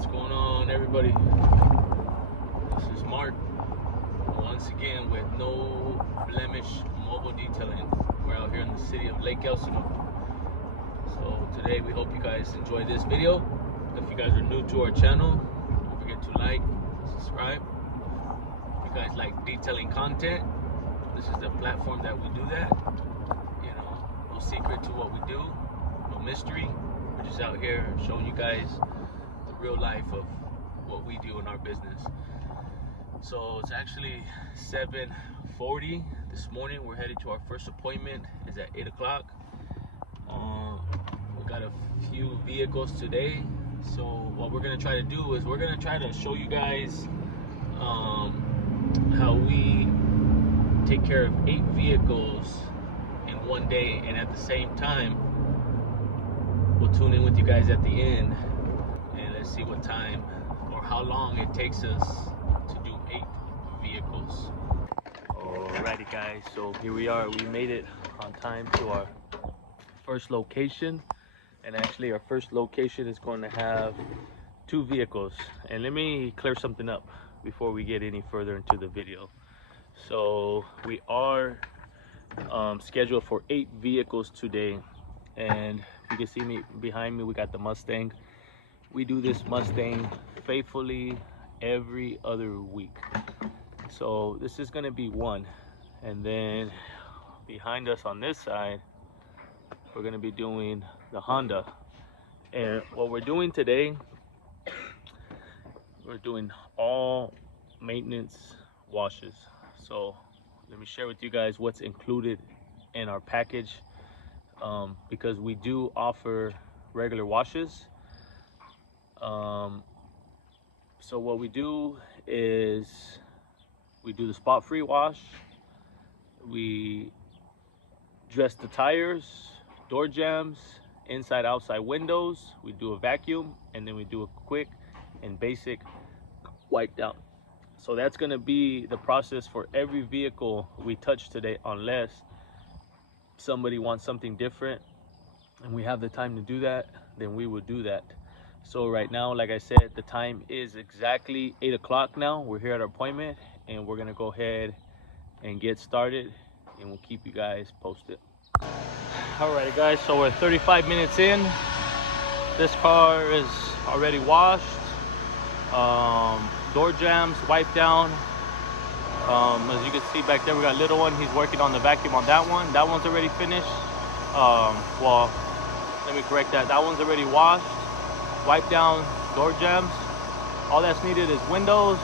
What's going on, everybody? This is Mark once again with no Blemish mobile detailing. We're out here in the city of Lake Elsinore. So today we hope you guys enjoy this video. If you guys are new to our channel, don't forget to like, subscribe. If you guys like detailing content, this is the platform that we do that. You know, no secret to what we do, no mystery. We're just out here showing you guys the real life of what we do in our business. So it's actually 7:40 this morning. We're headed to our first appointment. It's at 8 o'clock. We got a few vehicles today. So what we're gonna try to do is we're gonna try to show you guys how we take care of 8 vehicles in one day, and at the same time we'll tune in with you guys at the end and let's see what time or how long it takes us to do 8 vehicles. Alrighty guys, so here we are. We made it on time to our first location, and actually our first location is going to have 2 vehicles. And let me clear something up before we get any further into the video. So we are scheduled for 8 vehicles today, and you can see me behind me, we got the Mustang. We do this Mustang faithfully every other week. So this is going to be one, and then behind us on this side we're going to be doing the Honda. And what we're doing today, we're doing all maintenance washes. So let me share with you guys what's included in our package, because we do offer regular washes. So what we do is we do the spot free wash, we dress the tires, door jambs, inside outside windows, we do a vacuum, and then we do a quick and basic wipe down. So that's going to be the process for every vehicle we touch today, unless somebody wants something different and we have the time to do that, then we will do that. So right now, like I said, the time is exactly 8 o'clock now. We're here at our appointment, and we're going to go ahead and get started, and we'll keep you guys posted. Alrighty guys, so we're 35 minutes in. This car is already washed, door jambs wiped down. As you can see back there, we got little one. He's working on the vacuum on that one. That one's already finished. Well, let me correct that. That one's already washed, wiped down, door jambs. All that's needed is windows,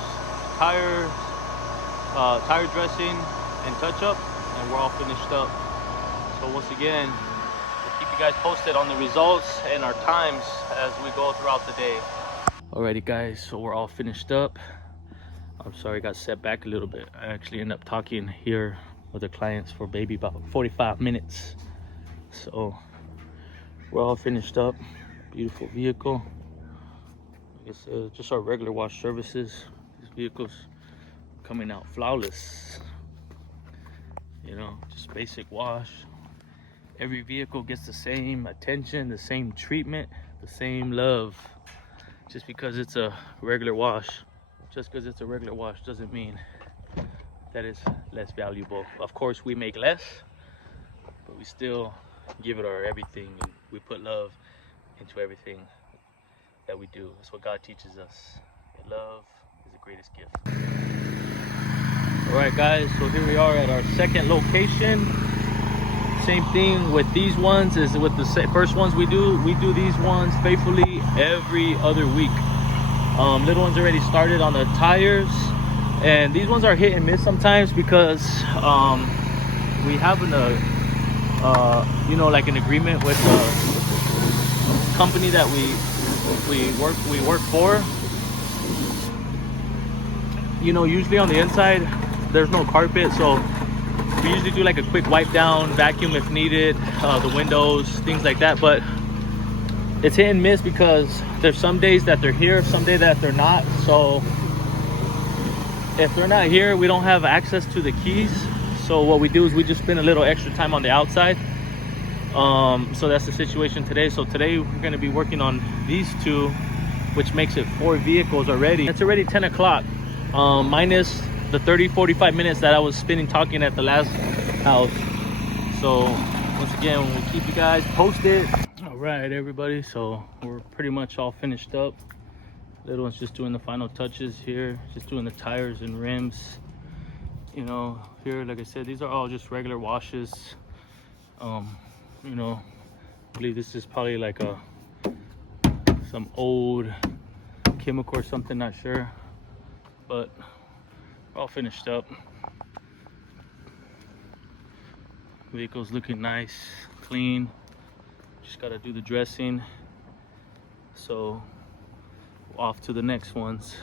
tires, tire dressing, and touch up, and we're all finished up. So once again, we'll keep you guys posted on the results and our times as we go throughout the day. Alrighty guys, so we're all finished up. I'm sorry I got set back a little bit. I actually ended up talking here with the clients for maybe about 45 minutes. So we're all finished up. Beautiful vehicle. It's just our regular wash services. These vehicles coming out flawless. You know, just basic wash. Every vehicle gets the same attention, the same treatment, the same love. Just because it's a regular wash, doesn't mean that it's less valuable. Of course, we make less, but we still give it our everything, and we put love into everything that we do. That's what God teaches us. And love is the greatest gift. All right, guys, so here we are at our second location. Same thing with these ones as with the first ones we do these ones faithfully every other week. Little ones already started on the tires, and these ones are hit and miss sometimes because we have like an agreement with the company that we work for. You know, usually on the inside there's no carpet, so we usually do like a quick wipe down, vacuum if needed, the windows, things like that. But it's hit and miss because there's some days that they're here, some days that they're not. So if they're not here, we don't have access to the keys. So what we do is we just spend a little extra time on the outside. So that's the situation today. So today we're going to be working on these 2 which makes it 4 vehicles already. It's already 10 o'clock, minus the 30-45 minutes that I was spending talking at the last house. So once again, we'll keep you guys posted. All right, everybody, so we're pretty much all finished up. Little one's just doing the final touches here, just doing the tires and rims. You know, here, like I said, these are all just regular washes. You know, I believe this is probably like some old chemical or something, not sure, but we're all finished up. Vehicle's looking nice, clean. Just gotta do the dressing. So off to the next ones.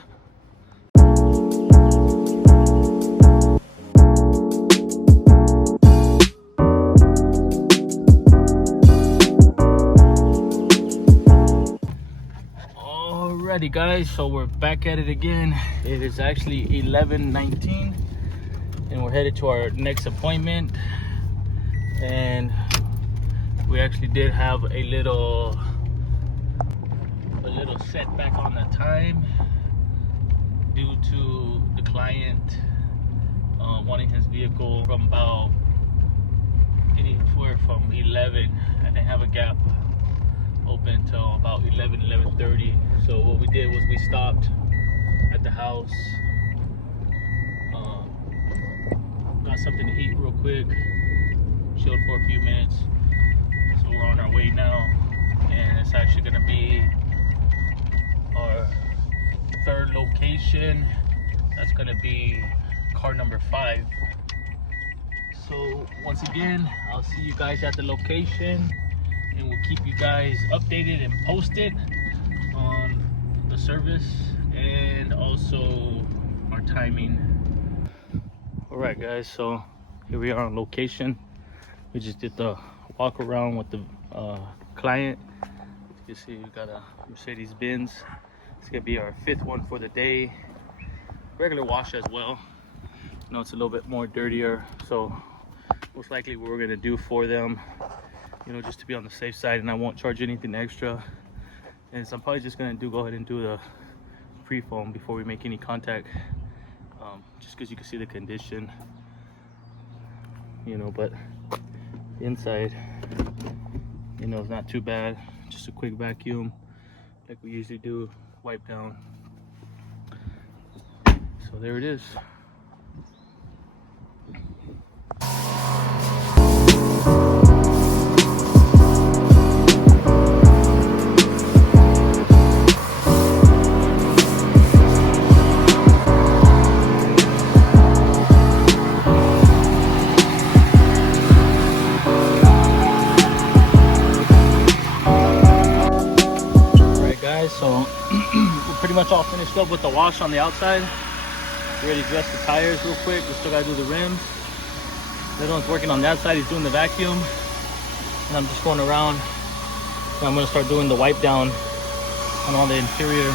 Alrighty guys, so we're back at it again. It is actually 11:19 and we're headed to our next appointment. And we actually did have a little setback on the time due to the client wanting his vehicle from about anywhere from 11. I didn't have a gap open until about 11:30. So what we did was we stopped at the house, got something to eat real quick, chilled for a few minutes. So we're on our way now, and it's actually going to be our 3rd location. That's going to be car number 5. So once again, I'll see you guys at the location, and we'll keep you guys updated and posted on the service and also our timing. All right guys, so here we are on location. We just did the walk around with the client. You see we got a Mercedes Benz. It's gonna be our 5th one for the day. Regular wash as well. You know, it's a little bit more dirtier, so most likely what we're gonna do for them, you know, just to be on the safe side, and I won't charge anything extra. And so I'm probably just gonna go ahead and do the pre-foam before we make any contact, just because you can see the condition, you know. But inside, you know, it's not too bad. Just a quick vacuum like we usually do, wipe down. So there it is. So we're pretty much all finished up with the wash on the outside. We already dressed the tires real quick. We still gotta do the rims. The other one's working on that side. He's doing the vacuum, and I'm just going around. So I'm gonna start doing the wipe down on all the interior.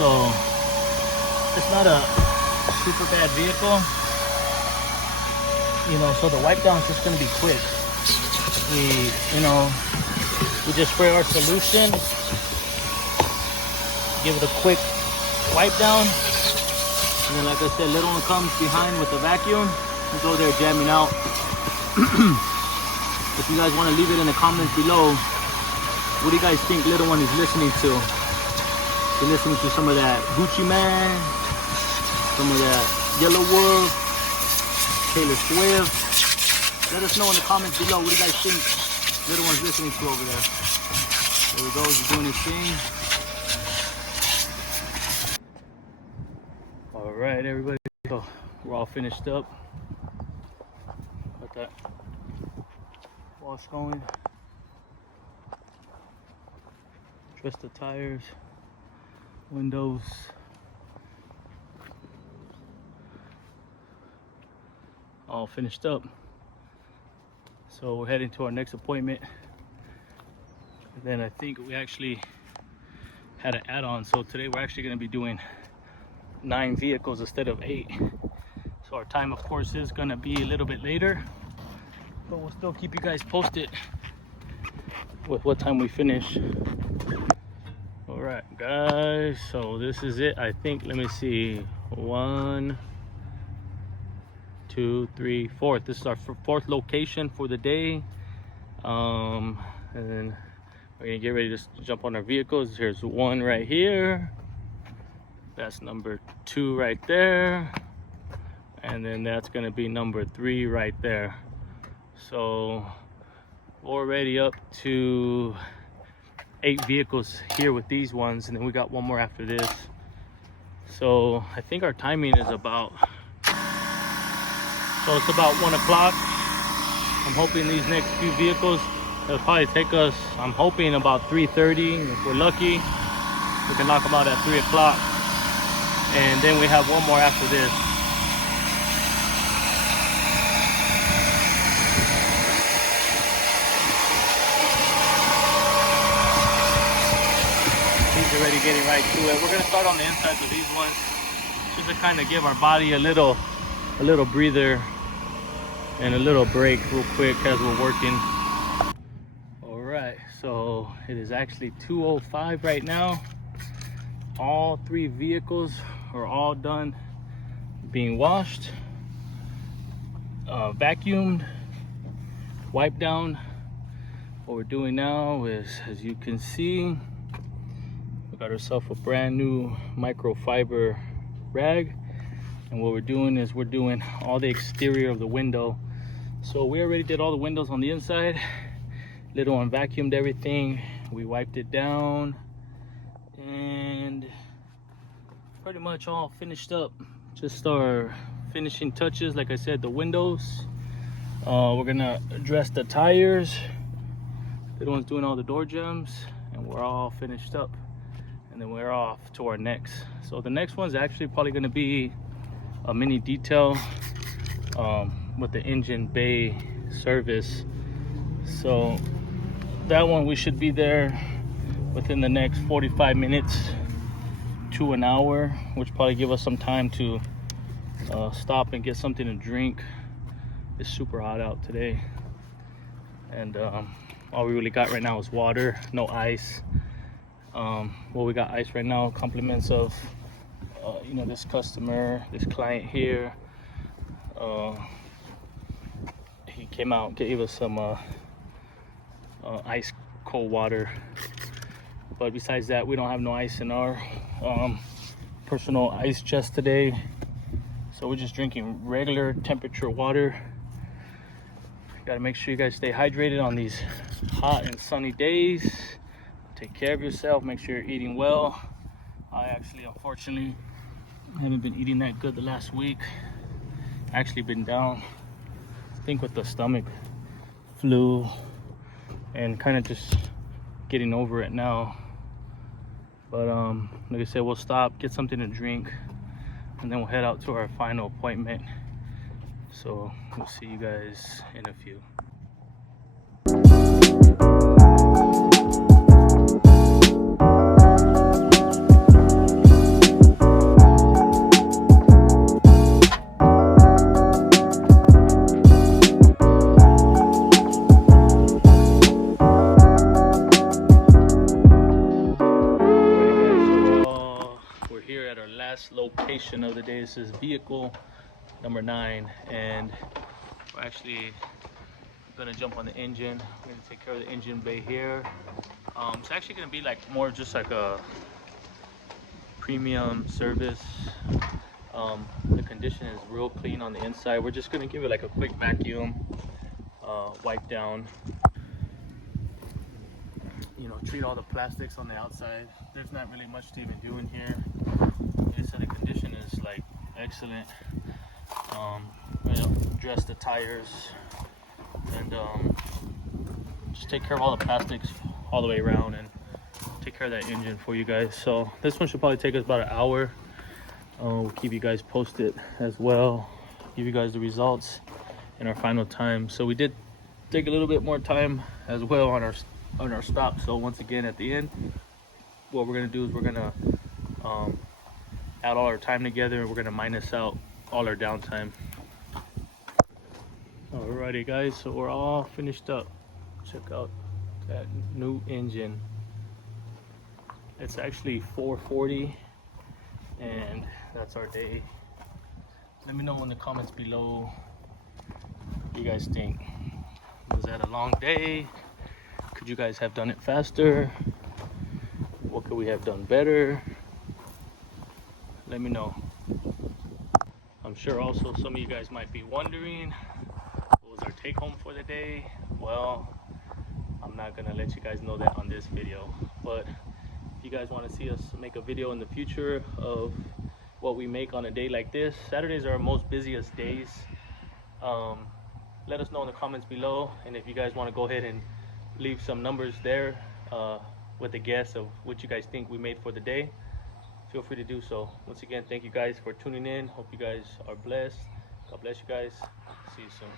So it's not a super bad vehicle, you know. So the wipe down is just gonna be quick. We just spray our solution, give it a quick wipe down, and then like I said, little one comes behind with the vacuum and go there jamming out. If you guys want to leave it in the comments below, what do you guys think little one is listening to? You're listening to some of that Gucci Man, some of that Yellow Wolf, Taylor Swift? Let us know in the comments below, what do you guys think little one's listening to over there? There he goes, he's doing his thing. All right, everybody, so we're all finished up. Got that wash going. Dress the tires, windows. All finished up. So we're heading to our next appointment. And then I think we actually had an add-on. So today we're actually going to be doing 9 vehicles instead of 8. So our time, of course, is going to be a little bit later, but we'll still keep you guys posted with what time we finish. All right, guys, so this is it. I think, let me see, 1, 2, 3, 4th. This is our 4th location for the day. And then we're gonna get ready to jump on our vehicles. Here's 1 right here, that's number 2 right there, and then that's gonna be number 3 right there. So already up to 8 vehicles here with these ones, and then we got 1 more after this. So I think our timing is about, so it's about 1 o'clock. I'm hoping these next few vehicles, it'll probably take us, I'm hoping about 3:30. If we're lucky, we can knock them out at 3 o'clock. And then we have 1 more after this. He's already getting right to it. We're gonna start on the inside with these ones, just to kind of give our body a little breather and a little break real quick as we're working. All right, so it is actually 2:05 right now. All 3 vehicles are all done being washed, vacuumed, wiped down. What we're doing now is, as you can see, we got ourselves a brand new microfiber rag, and what we're doing is we're doing all the exterior of the window. So we already did all the windows on the inside. Little one vacuumed everything, we wiped it down, and pretty much all finished up. Just our finishing touches, like I said, the windows. We're gonna address the tires. Little one's doing all the door jambs, and we're all finished up. And then we're off to our next. So the next one's actually probably gonna be a mini detail with the engine bay service. So that one we should be there within the next 45 minutes to an hour, which probably give us some time to stop and get something to drink. It's super hot out today, and all we really got right now is water, no ice. Well, we got ice right now, compliments of you know, this customer, this client here. He came out, gave us some ice cold water, but besides that, we don't have no ice in our personal ice chest today. So we're just drinking regular temperature water. Got to make sure you guys stay hydrated on these hot and sunny days. Take care of yourself, make sure you're eating well. I actually, unfortunately, haven't been eating that good the last week. Actually been down, I think, with the stomach flu, and kind of just getting over it now. But like I said, we'll stop, get something to drink, and then we'll head out to our final appointment. So we'll see you guys in a few. Location of the day. This is vehicle number 9, and we're actually gonna jump on the engine. We're gonna take care of the engine bay here. It's actually gonna be like more just like a premium service. The condition is real clean on the inside. We're just gonna give it like a quick vacuum, wipe down, you know, treat all the plastics on the outside. There's not really much to even do in here. So the condition is like excellent. Address the tires, and just take care of all the plastics all the way around, and take care of that engine for you guys. So this one should probably take us about an hour. We'll keep you guys posted as well, give you guys the results and our final time. So we did take a little bit more time as well on our stop. So once again, at the end, what we're gonna do is we're gonna add all our time together, and we're gonna minus out all our downtime. Alrighty guys, so we're all finished up. Check out that new engine. It's actually 4:40, and that's our day. Let me know in the comments below what you guys think. Was that a long day? Could you guys have done it faster? What could we have done better? Let me know. I'm sure also some of you guys might be wondering, what was our take home for the day? Well, I'm not gonna let you guys know that on this video, but if you guys want to see us make a video in the future of what we make on a day like this, Saturdays are our most busiest days. Let us know in the comments below, and if you guys want to go ahead and leave some numbers there with a guess of what you guys think we made for the day, feel free to do so. Once again, thank you guys for tuning in. Hope you guys are blessed. God bless you guys. See you soon.